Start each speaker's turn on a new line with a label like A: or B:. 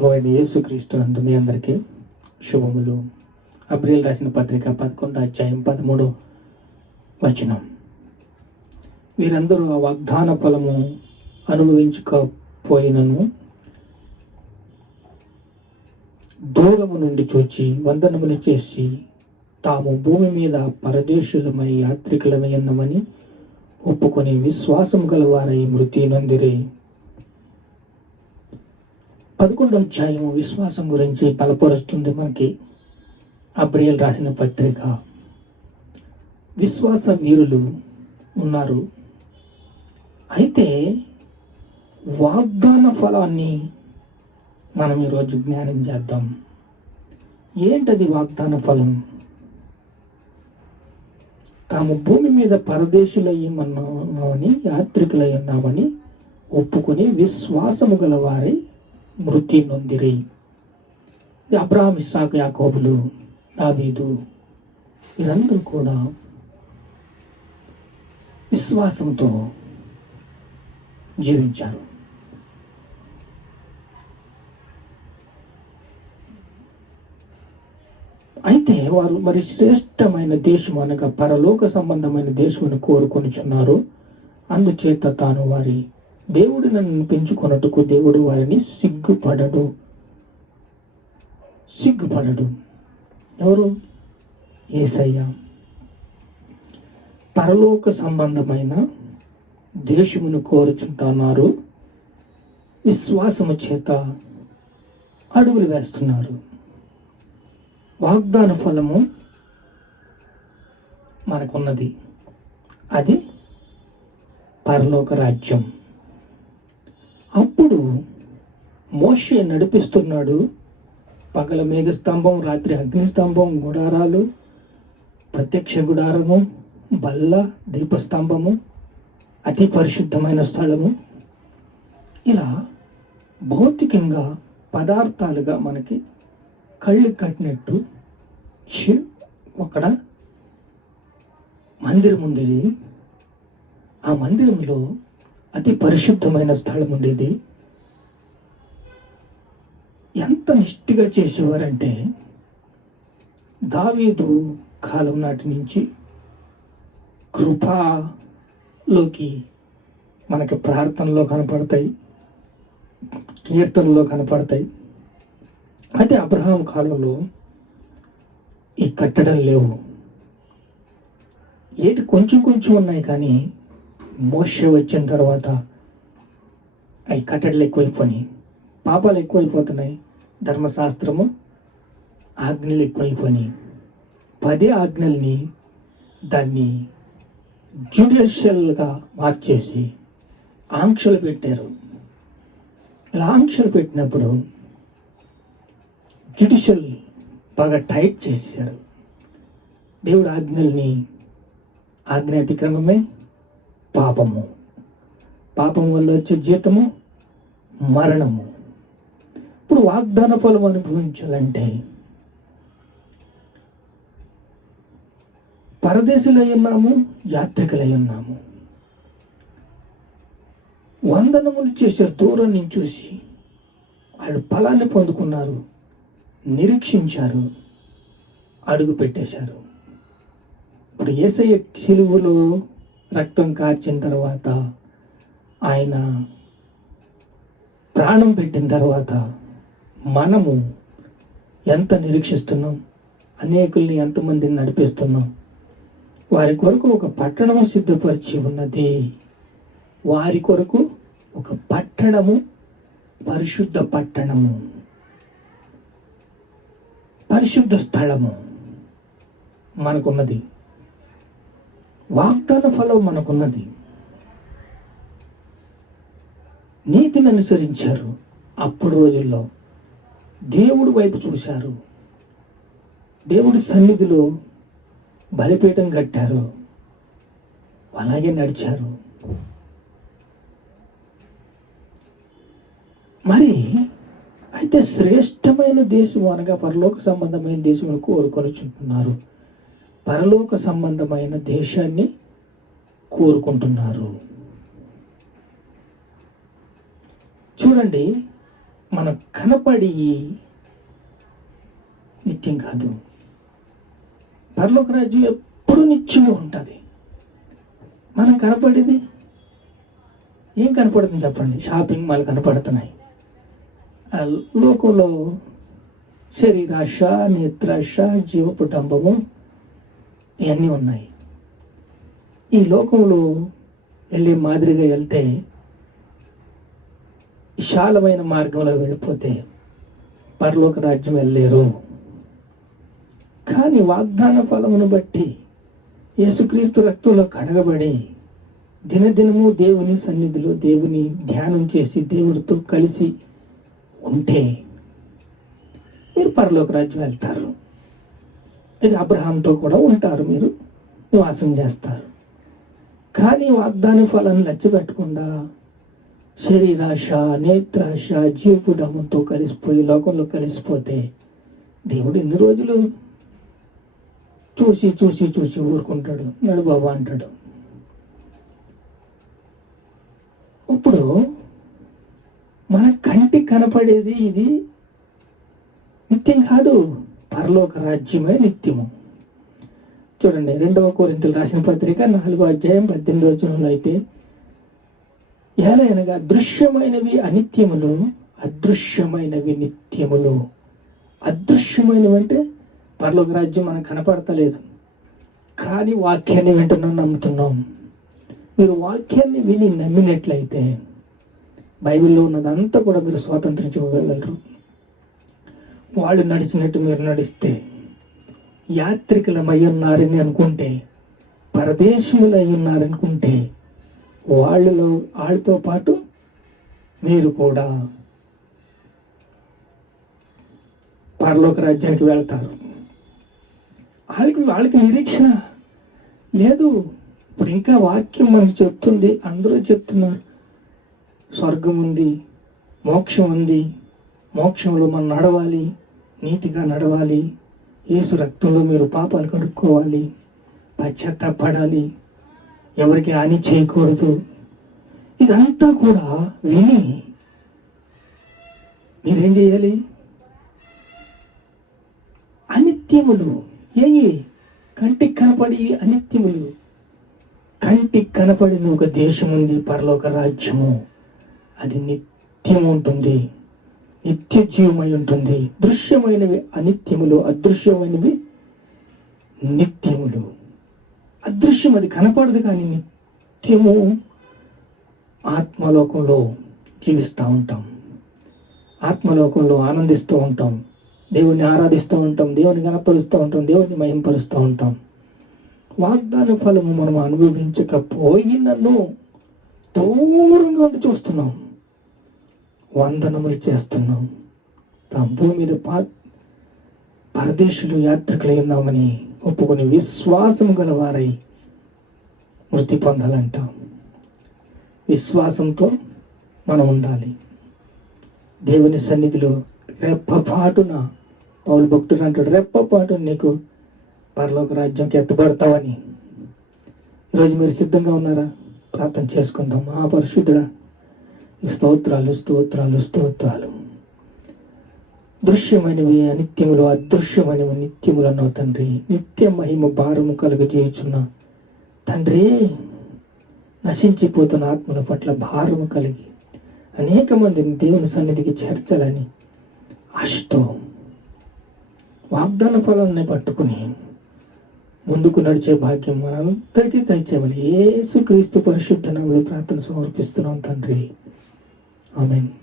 A: ప్రభు అయిన యేసుక్రీస్తు అందు మీ అందరికీ శుభములు. అబ్రిల్ రాసిన పత్రిక పదకొండు అధ్యాయం పదమూడు వచనం. వీరందరూ ఆ వాగ్దాన ఫలము అనుభవించకపోయినను. దూరము నుండి చూచి వందనములు చేసి తాము భూమి మీద పరదేశులమై యాత్రికులమై అన్నమని ఒప్పుకొని విశ్వాసం గలవారై మృతి నొందిరి. పదకొండో అధ్యాయము విశ్వాసం గురించి బలపరుస్తుంది మనకి. అబ్రియల్ రాసిన పత్రిక. విశ్వాస వీరులు ఉన్నారు. అయితే వాగ్దాన ఫలాన్ని మనం ఈరోజు జ్ఞానం చేద్దాం. ఏంటది వాగ్దాన ఫలం? తాము భూమి మీద పరదేశులయ్యమన్నామని యాత్రికులై ఉన్నామని ఒప్పుకొని విశ్వాసము గలవారై నొందిరి ఇది అబ్రహాం ఇస్సాకు యాకోబులు దావీదు వీరందరూ కూడా విశ్వాసంతో జీవించారు అయితే వారు మరి శ్రేష్టమైన దేశం అనగా పరలోక సంబంధమైన దేశమును కోరుకొనిచున్నారు అందుచేత తాను వారి దేవుడు నన్ను దేవుడు వారిని సిగ్గుపడడు. సిగ్గుపడడు. ఎవరు? ఏసయ్య. పరలోక సంబంధమైన దేశమును కోరుచుంటున్నారు. విశ్వాసము చేత అడుగులు వేస్తున్నారు. వాగ్దాన ఫలము మనకున్నది. అది పరలోక రాజ్యం. అప్పుడు మోషే నడిపిస్తున్నాడు. పగల మేఘస్తంభం రాత్రి అగ్నిస్తంభం గుడారాలు ప్రత్యక్ష గుడారము బల్ల దీపస్తంభము అతి పరిశుద్ధమైన స్థలము. ఇలా భౌతికంగా పదార్థాలుగా మనకి కళ్ళు కట్టినట్టు చి- అక్కడ మందిరం ఉండేది. ఆ మందిరంలో అతి పరిశుద్ధమైన స్థలం ఉండేది. ఎంత నిష్ఠగా చేసేవారంటే దావీదు కాలం నాటి నుంచి కృపలోకి మనకి ప్రార్థనలో కనపడతాయి కీర్తనలో కనపడతాయి. అయితే అబ్రహాం కాలంలో ఈ కట్టడం లేవు. ఏటి కొంచెం కొంచెం ఉన్నాయి కానీ మోస వచ్చిన తర్వాత అవి కట్టడలు ఎక్కువైపోయినాయి. పాపాలు ఎక్కువైపోతున్నాయి. ధర్మశాస్త్రము ఆజ్ఞలు ఎక్కువైపోయినాయి. పదే ఆజ్ఞల్ని దాన్ని జ్యుడిషియల్గా మార్చేసి ఆంక్షలు పెట్టారు. ఇలా ఆంక్షలు పెట్టినప్పుడు జ్యుడిషియల్ బాగా టైట్ చేశారు. దేవుడు ఆజ్ఞల్ని ఆజ్ఞ అతిక్రమమే పాపము. పాపం వల్ల వచ్చే జీతము మరణము. ఇప్పుడు వాగ్దాన ఫలం అనుభవించాలంటే పరదేశులై ఉన్నాము యాత్రికులై ఉన్నాము. వందనములు చేసే దూరం నుంచి చూసి వాళ్ళు ఫలాన్ని పొందుకున్నారు నిరీక్షించారు అడుగు పెట్టేశారు. ఇప్పుడు ఏసయ్య శిలువులో రక్తం కార్చిన తర్వాత ఆయన ప్రాణం పెట్టిన తర్వాత మనము ఎంత నిరీక్షిస్తున్నాం? అనేకుల్ని ఎంతమందిని నడిపిస్తున్నాం? వారి కొరకు ఒక పట్టణము సిద్ధపరిచి ఉన్నది. వారి కొరకు ఒక పట్టణము పరిశుద్ధ పట్టణము. పరిశుద్ధ స్థలము మనకున్నది. వాగ్దాన ఫలం మనకున్నది. నీతిని అనుసరించారు అప్పుడు రోజుల్లో. దేవుడు వైపు చూశారు. దేవుడి సన్నిధిలో బలిపీఠం కట్టారు. అలాగే నడిచారు. మరి అయితే శ్రేష్టమైన దేశం అనగా పరలోక సంబంధమైన దేశం కోరుకొనిచుంటున్నారు. పరలోక సంబంధమైన దేశాన్ని కోరుకుంటున్నారు. చూడండి మనకు కనపడి నిత్యం కాదు. పర్లోకరాజు రాజ్యం ఎప్పుడు నిత్యము ఉంటుంది. మనం కనపడేది ఏం కనపడుతుంది చెప్పండి? షాపింగ్ మాల్ కనపడుతున్నాయి. ఆ లోకంలో శరీరాశ నేత్రాశ జీవపుటంబము ఇవన్నీ ఉన్నాయి. ఈ లోకంలో వెళ్ళే మాదిరిగా వెళ్తే విశాలమైన మార్గంలో వెళ్ళిపోతే పరలోక రాజ్యం వెళ్ళలేరు. కానీ వాగ్దాన ఫలమును బట్టి యేసుక్రీస్తు రక్తంలో కడగబడి దినదినము దేవుని సన్నిధిలో దేవుని ధ్యానం చేసి దేవుడితో కలిసి ఉంటే మీరు పరలోక రాజ్యం వెళ్తారు. ఇది అబ్రహాంతో కూడా ఉంటారు మీరు నివాసం చేస్తారు. కానీ వాగ్దాన ఫలాన్ని లెచ్చపెట్టకుండా శరీరాశ నేత్రాశ జీవుడముతో కలిసిపోయి లోకంలో కలిసిపోతే దేవుడు ఎన్ని రోజులు చూసి చూసి చూసి ఊరుకుంటాడు? నడు బాబా అంటాడు. ఇప్పుడు మన కంటికి కనపడేది ఇది నిత్యం కాదు. పరలోక రాజ్యమే నిత్యము. చూడండి రెండవ కోరింతలు రాసిన పత్రిక నాలుగో అధ్యాయం పద్దెనిమిది రోజుల్లో అయితే ఏలైనగా దృశ్యమైనవి అనిత్యములు అదృశ్యమైనవి నిత్యములు. అదృశ్యమైనవి అంటే పరలోక రాజ్యం మనకు కనపడతలేదు. కానీ వాక్యాన్ని వింటున్నాం నమ్ముతున్నాం. మీరు వాక్యాన్ని విని నమ్మినట్లయితే బైబిల్లో ఉన్నదంతా కూడా మీరు స్వాతంత్రించుకోగలరు వాళ్ళు నడిచినట్టు మీరు నడిస్తే యాత్రికులమై ఉన్నారని అనుకుంటే పరదేశములై ఉన్నారనుకుంటే వాళ్ళలో వాళ్ళతో పాటు మీరు కూడా పరలోక రాజ్యానికి వెళ్తారు. వాళ్ళకి వాళ్ళకి నిరీక్షణ లేదు. ఇప్పుడు ఇంకా వాక్యం మనకి చెప్తుంది. అందరూ చెప్తున్నారు. స్వర్గం ఉంది మోక్షం ఉంది మోక్షంలో మనం నడవాలి నీతిగా నడవాలి ఏసు రక్తంలో మీరు పాపాలు కడుక్కోవాలి పశ్చాత్తాపడాలి ఎవరికి హాని చేయకూడదు. ఇదంతా కూడా విని మీరేం చేయాలి? అనిత్యములు ఏయి కంటికి కనపడి అనిత్యములు. కంటికి కనపడిన ఒక దేశం ఉంది పరలోక రాజ్యము. అది నిత్యం ఉంటుంది నిత్య జీవమై ఉంటుంది. దృశ్యమైనవి అనిత్యములు అదృశ్యమైనవి నిత్యములు. అదృశ్యం అది కనపడదు కానీ నిత్యము ఆత్మలోకంలో జీవిస్తూ ఉంటాం. ఆత్మలోకంలో ఆనందిస్తూ ఉంటాం. దేవుణ్ణి ఆరాధిస్తూ ఉంటాం. దేవుని గణపరుస్తూ ఉంటాం. దేవుని మహింపరుస్తూ ఉంటాం. వాగ్దాన ఫలము మనం అనుభవించకపోయినను దూరంగా ఉండి చూస్తున్నాం. వందనములు చేస్తున్నాం. భూమి మీద పా పరదేశులు యాత్రికులు ఉన్నామని ఒప్పుకొని విశ్వాసం గలవారై మృతి పొందాలంట. విశ్వాసంతో మనం ఉండాలి. దేవుని సన్నిధిలో రెప్పపాటున పౌరు భక్తుడు అంటాడు రెప్పపాటు నీకు పరలోక రాజ్యంకి ఎత్తబడతావని. ఈరోజు మీరు సిద్ధంగా ఉన్నారా? ప్రార్థన చేసుకుందాం. ఆ పరిశుద్ధుడా స్తోత్రాలు స్తోత్రాలు స్తోత్రాలు. దృశ్యమైనవి అనిత్యములు అదృశ్యమైనవి నిత్యములు తండ్రి. నిత్య మహిమ భారము కలుగజేయుచున్న తండ్రి నశించిపోతున్న ఆత్మల పట్ల భారము కలిగి అనేక మందిని దేవుని సన్నిధికి చేర్చాలని ఆశతో వాగ్దాన ఫలాన్ని పట్టుకుని ముందుకు నడిచే భాగ్యం మనందరికీ దయచేయమని ఏసు క్రీస్తు పరిశుద్ధ నామములో ప్రార్థన సమర్పిస్తున్నాం తండ్రి. ఆమెను.